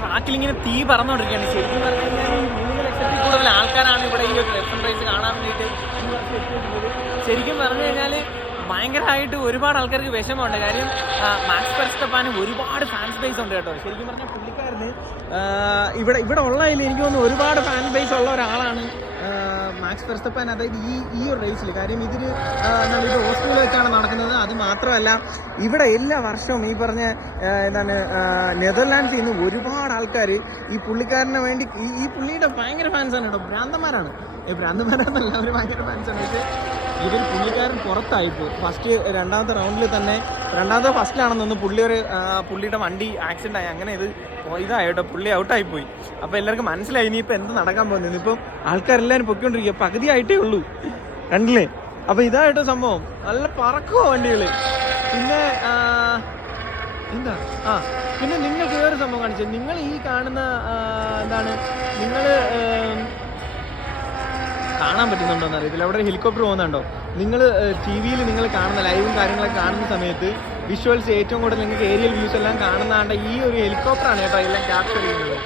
ട്രാക്കിൽ ഇങ്ങനെ തീ പറന്നുകൊണ്ടിരിക്കുകയാണ്. ശരിക്കും പറഞ്ഞു കഴിഞ്ഞാൽ 3 ലക്ഷത്തിൽ കൂടുതൽ ആൾക്കാരാണ് ഇവിടെ ഈ ഒരു റെഡ് സൺറൈസ് കാണാൻ വേണ്ടിയിട്ട് ശരിക്കും പറഞ്ഞു കഴിഞ്ഞാൽ ഭയങ്കരമായിട്ട് ഒരുപാട് ആൾക്കാർക്ക് വിഷമമുണ്ട്. കാര്യം മാക്സ് വെർസ്റ്റപ്പാന് ഒരുപാട് ഫാൻ ബേസ് ഉണ്ട് കേട്ടോ. ശരിക്കും പറഞ്ഞാൽ പുള്ളിക്കാരന് ഇവിടെ ഉള്ളതിൽ എനിക്ക് തോന്നുന്നു ഒരുപാട് ഫാൻ ബേസ് ഉള്ള ഒരാളാണ് മാക്സ് വെർസ്റ്റപ്പാൻ. അതായത് ഈ ഒരു റേസിൽ. കാര്യം ഇത് ഓസ്ട്രേലിയ വെച്ചാണ് നടക്കുന്നത്. അത് മാത്രമല്ല ഇവിടെ എല്ലാ വർഷവും ഈ പറഞ്ഞ നെതർലാൻഡ്സിൽ നിന്ന് ഒരുപാട് ആൾക്കാർ ഈ പുള്ളിക്കാരന് വേണ്ടി ഈ പുള്ളിയുടെ ഭയങ്കര ഫാൻസാണ് കേട്ടോ. ഭ്രാന്തന്മാരാണ്. ഭ്രാന്തന്മാരെന്നല്ല, അവർ ഭയങ്കര ഫാൻസാണ്. പക്ഷേ ഇവർ പുള്ളിക്കാരൻ പുറത്തായിപ്പോൾ രണ്ടാമത്തെ റൗണ്ടിൽ തന്നെ. ഫസ്റ്റിലാണെന്നൊന്ന് പുള്ളിയുടെ വണ്ടി ആക്സിഡൻ്റ് ആയി. അങ്ങനെ ഇതായിട്ടോ, പുള്ളി ഔട്ടായിപ്പോയി. അപ്പോൾ എല്ലാവർക്കും മനസ്സിലായി ഇനിയിപ്പോൾ എന്ത് നടക്കാൻ പോകുന്നത്. ഇപ്പം ആൾക്കാരെല്ലാവരും പൊയ്ക്കൊണ്ടിരിക്കുക. പകുതി ആയിട്ടേ ഉള്ളൂ, കണ്ടില്ലേ? അപ്പോൾ ഇതായിട്ടോ സംഭവം. നല്ല പറക്കുമോ വണ്ടികൾ. പിന്നെ പിന്നെ നിങ്ങൾക്ക് വേറെ സംഭവം കാണിച്ചത്. നിങ്ങൾ ഈ കാണുന്ന നിങ്ങൾ കാണാൻ പറ്റുന്നുണ്ടോയെന്ന് അറിയത്തില്ല. അവിടെ ഹെലികോപ്റ്റർ പോകുന്നുണ്ടോ? നിങ്ങൾ TV യിൽ നിങ്ങൾ കാണുന്ന ലൈവും കാര്യങ്ങളൊക്കെ കാണുന്ന സമയത്ത് വിഷ്വൽസ് ഏറ്റവും കൂടുതൽ നിങ്ങൾക്ക് ഏരിയൽ വ്യൂസ് എല്ലാം കാണുന്നതാണ്ട് ഈ ഒരു ഹെലികോപ്റ്ററാണ് കേട്ടോ എല്ലാം ക്യാപ്ചർ ചെയ്യുന്നത്.